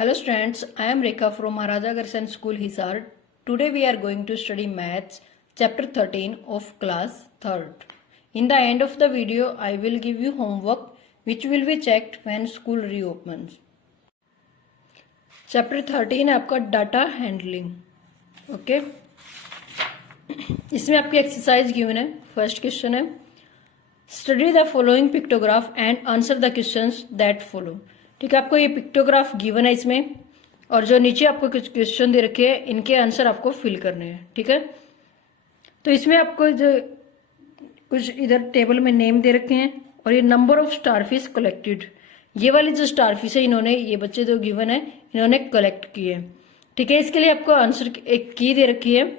Hello students, I am Rekha from Maharaja Agrawal School Hisar. Today we are going to study maths chapter 13 of class 3rd. In the end of the video, I will give you homework which will be checked when school reopens. Chapter 13 है आपका data handling. Okay, इसमें आपकी exercise given है. First question है study the following pictograph and answer the questions that follow. ठीक है, आपको ये पिक्टोग्राफ गिवन है इसमें, और जो नीचे आपको कुछ क्वेश्चन दे रखे हैं इनके आंसर आपको फिल करने हैं. ठीक है, तो इसमें आपको जो कुछ इधर टेबल में नेम दे रखे हैं और ये नंबर ऑफ स्टारफिश कलेक्टेड, ये वाली जो स्टारफिश है इन्होंने, ये बच्चे जो गिवन है इन्होंने कलेक्ट किए. ठीक है, इसके लिए आपको आंसर एक की दे रखी है.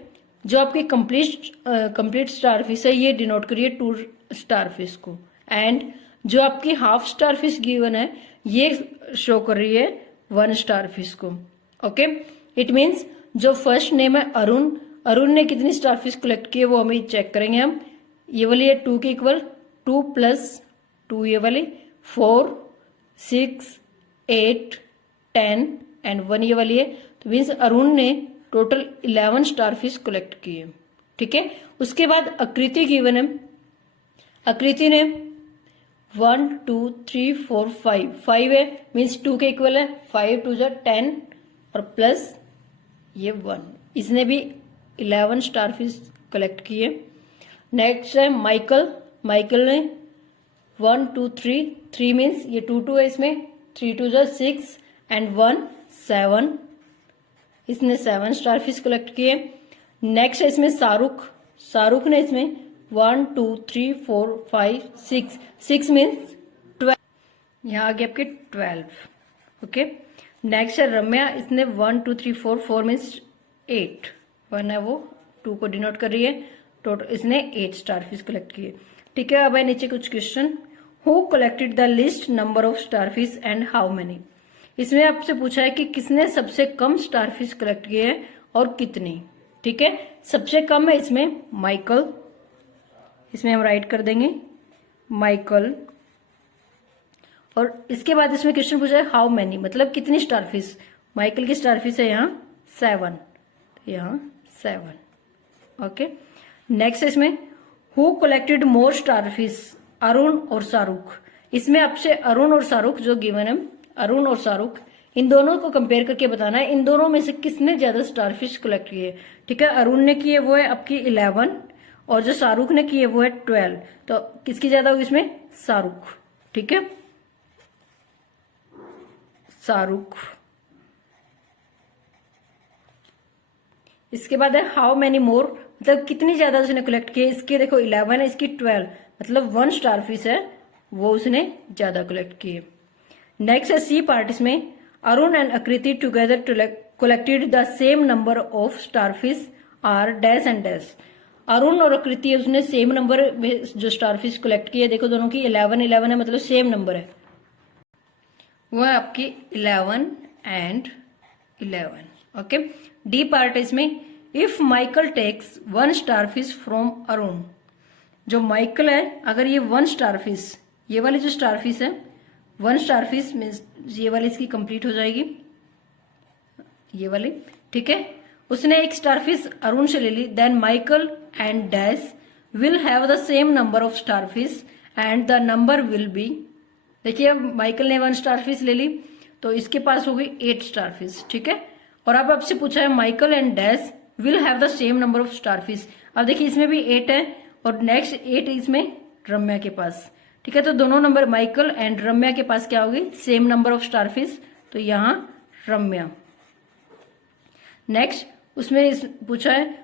जो आपकी कंप्लीट स्टारफिश है ये डिनोट करिए 2 स्टारफिश को, एंड जो आपकी हाफ स्टारफिश गिवन है ये शो कर रही है 1 स्टारफिश को. ओके, इट मीन्स जो फर्स्ट नेम है अरुण ने कितनी स्टारफिश कलेक्ट की है वो हमें चेक करेंगे हम. ये वाली है 2 के इक्वल, 2 + 2 ये वाली, 4, 6, 8, 10 एंड 1 ये वाली है. तो मीन्स अरुण ने टोटल 11 स्टारफिश कलेक्ट की है. ठीक है, उसके बाद आकृति गिवन है. आकृति ने 1, 2, 3, 4, 5 है, मीन्स 2 के इक्वल है. 5 2 10 और प्लस ये 1, इसने भी 11 स्टारफिश कलेक्ट किए. नेक्स्ट है माइकल ने 1 2 3 मीन्स ये 2 है इसमें, 3 2 6 एंड 1 7, इसने 7 स्टारफिश कलेक्ट किए. नेक्स्ट है इसमें शाहरुख ने इसमें 1 2 3 4 5 6 मीन्स 12, यहाँ आगे आपके 12. ओके, नेक्स्ट है रम्या, इसने 1 2 3 4 मीन्स 8, 1 है वो 2 को डिनोट कर रही है. टोटल इसने 8 स्टारफिश कलेक्ट किए. ठीक है, अब है नीचे कुछ question. Who collected the list number of starfish and how many. इसमें आपसे पूछा है कि किसने सबसे कम स्टारफिश कलेक्ट किए हैं और कितनी. ठीक है, सबसे कम है इसमें माइकल, इसमें हम राइट कर देंगे माइकल. और इसके बाद इसमें क्वेश्चन पूछा है हाउ मेनी, मतलब कितनी स्टारफिश. माइकल की स्टारफिश है यहाँ 7, यहाँ 7. ओके, नेक्स्ट है इसमें who collected more starfish, Arun और शाहरुख. इसमें आपसे अरुण और शाहरुख जो गिवन है, अरुण और शाहरुख, इन दोनों को कंपेयर करके बताना है इन दोनों में से किसने ज्यादा स्टारफिश कलेक्ट किए. ठीक है, अरुण ने किए वो है आपकी 11 और जो शाहरुख ने किए वो है 12. तो किसकी ज्यादा होगी इसमें, शाहरुख. ठीक है, शाहरुख. इसके बाद है हाउ मेनी मोर, मतलब कितनी ज्यादा उसने कलेक्ट किए. इसके देखो 11 है, इसकी 12, मतलब 1 स्टारफिश है वो उसने ज्यादा कलेक्ट किए. नेक्स्ट है सी पार्ट, इसमें Arun and Aakriti together collected the same number of starfish are dash and dash. Arun और आकृति उसने सेम नंबर में जो स्टारफिश कलेक्ट किए, देखो दोनों की 11 है, मतलब सेम नंबर है, वो है आपकी 11 एंड 11. ओके, डी पार्ट है इसमें if Michael takes 1 starfish from Arun. जो माइकल है अगर ये 1 स्टारफिश, ये वाली जो स्टारफिश है 1 स्टारफिश मीन्स ये वाली इसकी कंप्लीट हो जाएगी, ये वाली. ठीक है, उसने 1 स्टारफिश अरुण से ले ली, then Michael and dash will have the same number of starfish and the number will be. देखिए अब माइकल ने 1 स्टारफिश ले ली तो इसके पास हो गई 8 स्टारफिश. ठीक है, और अब आपसे पूछा है Michael and dash will have the same number of starfish. अब देखिए इसमें भी 8 है और नेक्स्ट 8 इसमें रम्या के पास. ठीक है, तो दोनों नंबर माइकल एंड रम्या के पास क्या होगी, सेम नंबर ऑफ स्टारफिश, तो यहां रम्या. नेक्स्ट उसमें पूछा है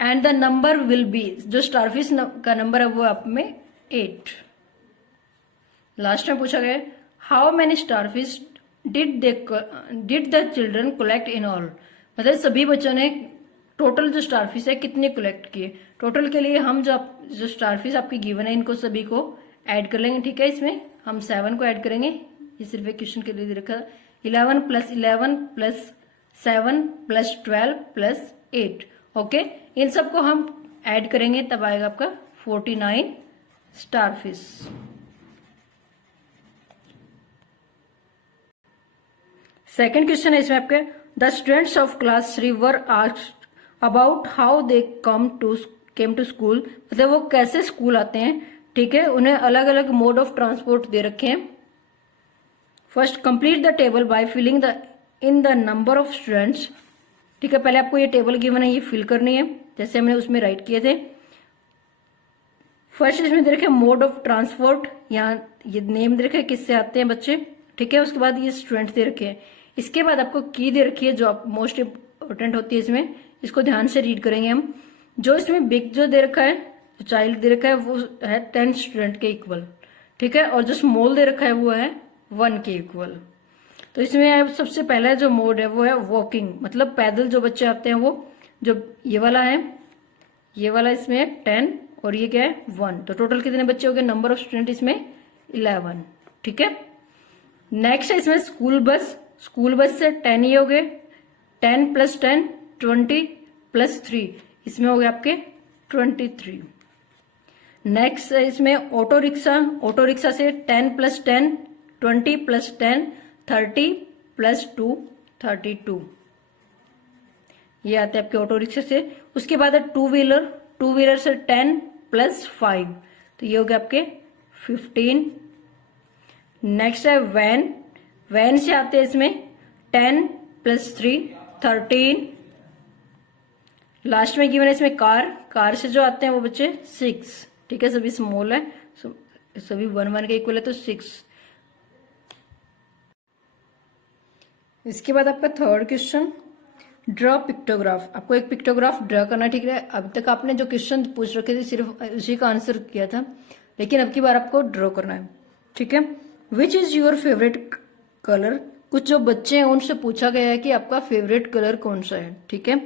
and the number will B, जो स्टारफिश का नंबर है वो आप में 8. लास्ट में पूछा गया how many starfish did the children collect in all, मतलब सभी बच्चों ने टोटल जो स्टारफिश है कितने कलेक्ट किए. टोटल के लिए हम जो स्टारफिश आपकी गिवन है इनको सभी को ऐड कर लेंगे. ठीक है, इसमें हम 7 को ऐड करेंगे, ये सिर्फ एक क्वेश्चन के लिए दे रखा. 11 + 11 + 7 + 12 + 8. ओके, इन सबको हम ऐड करेंगे तब आएगा आपका 49 स्टारफिश. सेकंड क्वेश्चन है इसमें आपके, the students of class 3 were asked about how they came to school, मतलब वो कैसे स्कूल आते हैं। ठीक है, उन्हें अलग अलग मोड ऑफ ट्रांसपोर्ट दे रखे हैं। First complete the table by filling the in the number of students. ठीक है, पहले आपको ये टेबल गिवन है, ये फिल करनी है जैसे हमने उसमें राइट किए थे। फर्स्ट इसमें दे रखे मोड ऑफ ट्रांसपोर्ट, यहाँ ये नेम दे रखे है किससे आते हैं बच्चे। ठीक है, उसके बाद ये स्टूडेंट दे रखे हैं। इसके बाद आपको की दे रखी है जो आप मोस्ट इंपॉर्टेंट होती है इसमें, इसको ध्यान से रीड करेंगे हम। जो इसमें बिग जो दे रखा है, जो चाइल्ड दे रखा है वो है 10 स्टूडेंट के इक्वल। ठीक है, और जो स्मॉल दे रखा है वो है 1 के इक्वल। तो इसमें सबसे पहला जो मोड है वो है वॉकिंग, मतलब पैदल जो बच्चे आते हैं वो, जो ये वाला है, ये वाला इसमें 10 और ये क्या है 1। तो टोटल कितने बच्चे हो गए, नंबर ऑफ स्टूडेंट इसमें 11। ठीक है, नेक्स्ट है इसमें स्कूल बस। स्कूल बस से 10 ये हो गए, 10 + 10 20 + 3 इसमें हो गए आपके 23। नेक्स्ट है इसमें ऑटो रिक्शा। ऑटो रिक्शा से 10 + 10 20 + 10 30 + 2 32 ये आते हैं आपके ऑटो रिक्शा से। उसके बाद है टू व्हीलर। टू व्हीलर से 10 + 5 तो ये हो गया आपके 15। नेक्स्ट है वैन। वैन से आते हैं इसमें 10 + 3 13। लास्ट में गिवन है इसमें कार। कार से जो आते हैं वो बच्चे 6। ठीक है, सभी स्मॉल है, सभी 1 के इक्वल है तो 6। इसके बाद आपका थर्ड क्वेश्चन, ड्रॉ पिक्टोग्राफ। आपको एक पिक्टोग्राफ ड्रॉ करना। ठीक है, अब तक आपने जो क्वेश्चन पूछ रखे थे सिर्फ उसी का आंसर किया था, लेकिन अब की बार आपको ड्रॉ करना है। ठीक है, which is your favourite colour. कुछ जो बच्चे हैं उनसे पूछा गया है कि आपका फेवरेट कलर कौन सा है। ठीक है,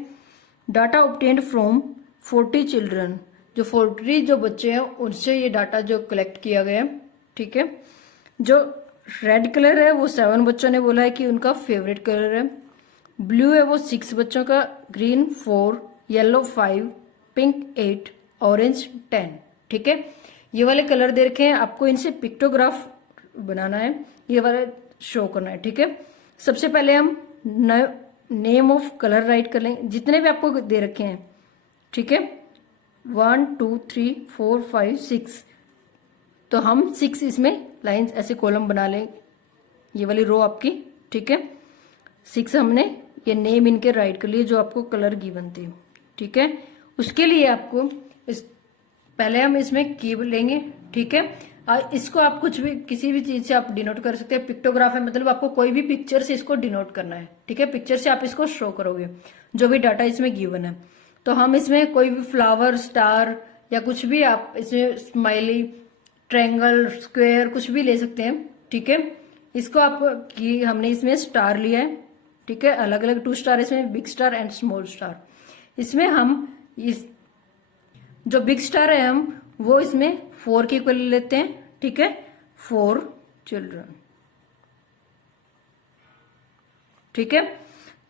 डाटा ऑब्टेन्ड फ्रॉम 40 चिल्ड्रन। जो 40 जो बच्चे हैं उनसे ये डाटा जो कलेक्ट किया गया है। ठीक है, जो रेड कलर है वो 7 बच्चों ने बोला है कि उनका फेवरेट कलर है। ब्लू है वो 6 बच्चों का, ग्रीन 4, येलो 5, पिंक 8, ऑरेंज 10। ठीक है, ये वाले कलर दे रखे हैं, आपको इनसे पिक्टोग्राफ बनाना है, ये वाला शो करना है। ठीक है, सबसे पहले हम नेम ऑफ कलर राइट कर लें, जितने भी आपको दे रखे हैं। ठीक है, 1 2 3 4 5 6 तो हम 6 इसमें लाइंस ऐसे कॉलम बना लें, ये वाली रो आपकी। ठीक है, 6 हमने ये नेम इनके राइट कर लिए जो आपको कलर गिवन थे। ठीक है, उसके लिए आपको पहले हम इसमें की लेंगे। ठीक है, और इसको आप कुछ भी किसी भी चीज से आप डिनोट कर सकते हैं। पिक्टोग्राफ है मतलब आपको कोई भी पिक्चर से इसको डिनोट करना है। ठीक है, पिक्चर से आप इसको शो करोगे जो भी डाटा इसमें गिवन है। तो हम इसमें कोई भी फ्लावर, स्टार या कुछ भी आप इसमें स्माइली, ट्रायंगल, स्क्वायर कुछ भी ले सकते हैं। ठीक है, इसको आप कि हमने इसमें स्टार लिया है। ठीक है, अलग अलग 2 स्टार इसमें, big star and small star. इसमें हम इस जो बिग स्टार है हम वो इसमें 4 के इक्वल लेते हैं। ठीक है, 4 चिल्ड्रन। ठीक है,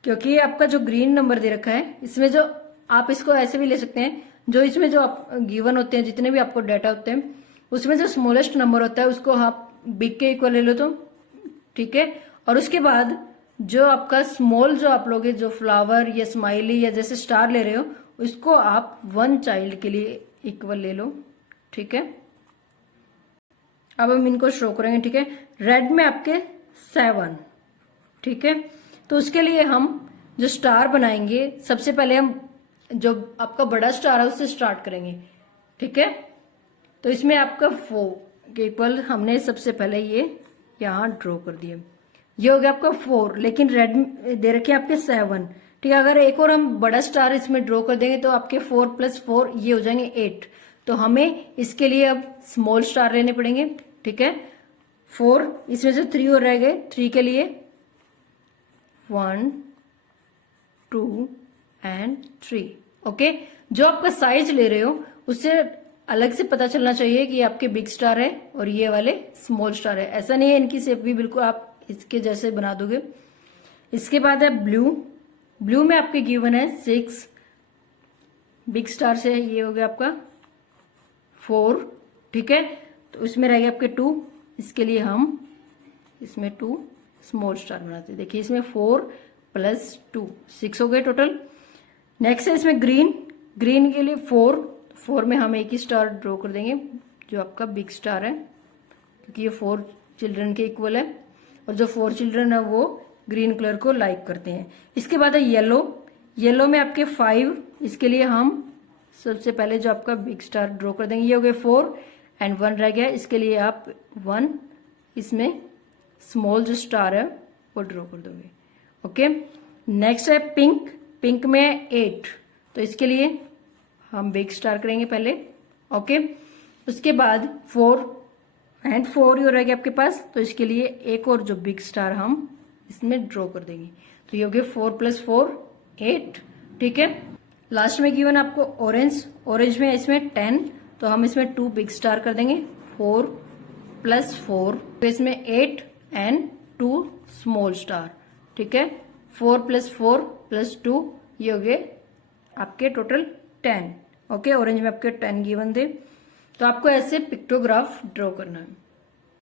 क्योंकि आपका जो ग्रीन नंबर दे रखा है इसमें जो आप इसको ऐसे भी ले सकते हैं, जो इसमें जो आप गिवन होते हैं जितने भी आपको डाटा होते हैं उसमें जो स्मॉलेस्ट नंबर होता है उसको आप बिग के इक्वल ले लो तो। ठीक है, और उसके बाद जो आपका स्मॉल जो आप लोगे, जो फ्लावर या स्माइली या जैसे स्टार ले रहे हो उसको आप 1 चाइल्ड के लिए इक्वल ले लो। ठीक है, अब हम इनको शो करेंगे। ठीक है, रेड में आपके 7। ठीक है, तो उसके लिए हम जो स्टार बनाएंगे सबसे पहले हम जो आपका बड़ा स्टार है उससे स्टार्ट करेंगे। ठीक है, तो इसमें आपका 4 के इक्वल हमने सबसे पहले ये यहां ड्रॉ कर दिया। ये हो गया आपका 4, लेकिन रेड दे रखे आपके 7। ठीक है, अगर एक और हम बड़ा स्टार इसमें ड्रॉ कर देंगे तो आपके 4 + 4 ये हो जाएंगे 8। तो हमें इसके लिए अब स्मॉल स्टार लेने पड़ेंगे। ठीक है, 4 इसमें से 3 और रह गए, 3 के लिए 1 2 एंड 3। ओके, जो आपका साइज ले रहे हो उससे अलग से पता चलना चाहिए कि आपके बिग स्टार है और ये वाले स्मॉल स्टार है। ऐसा नहीं है इनकी शेप भी बिल्कुल आप इसके जैसे बना दोगे। इसके बाद है ब्लू। ब्लू में आपके गिवन है 6, बिग स्टार से ये हो गया आपका 4। ठीक है, तो इसमें रह गया आपके 2, इसके लिए हम इसमें 2 स्मॉल स्टार बनाते हैं। देखिए इसमें 4 + 2 6 हो गए टोटल। नेक्स्ट है इसमें ग्रीन, ग्रीन के लिए 4 में हम एक ही स्टार ड्रॉ कर देंगे जो आपका बिग स्टार है, क्योंकि ये 4 चिल्ड्रन के इक्वल है और जो 4 चिल्ड्रन है वो ग्रीन कलर को लाइक करते हैं। इसके बाद है येलो, येलो में आपके 5, इसके लिए हम सबसे पहले जो आपका बिग स्टार ड्रॉ कर देंगे। ये हो गए 4 एंड 1 रह गया, इसके लिए आप 1 इसमें स्मॉल जो स्टार है वो ड्रॉ कर दोगे। ओके, नेक्स्ट है पिंक, पिंक में 8, तो इसके लिए हम बिग स्टार करेंगे पहले। ओके, उसके बाद 4 एंड 4 ही रह गया आपके पास, तो इसके लिए एक और जो बिग स्टार हम इसमें ड्रॉ कर देंगे। तो ये हो गया 4 + 4 8। ठीक है, लास्ट में गिवन आपको ऑरेंज, ऑरेंज में इसमें 10, तो हम इसमें 2 बिग स्टार कर देंगे। 4 + 4, तो इसमें 8 एंड 2 स्मॉल स्टार। ठीक है, 4 + 4 + 2, ये हो गए आपके टोटल 10। ओके, ऑरेंज में आपके 10 गिवन थे। तो आपको ऐसे पिक्टोग्राफ ड्रॉ करना है।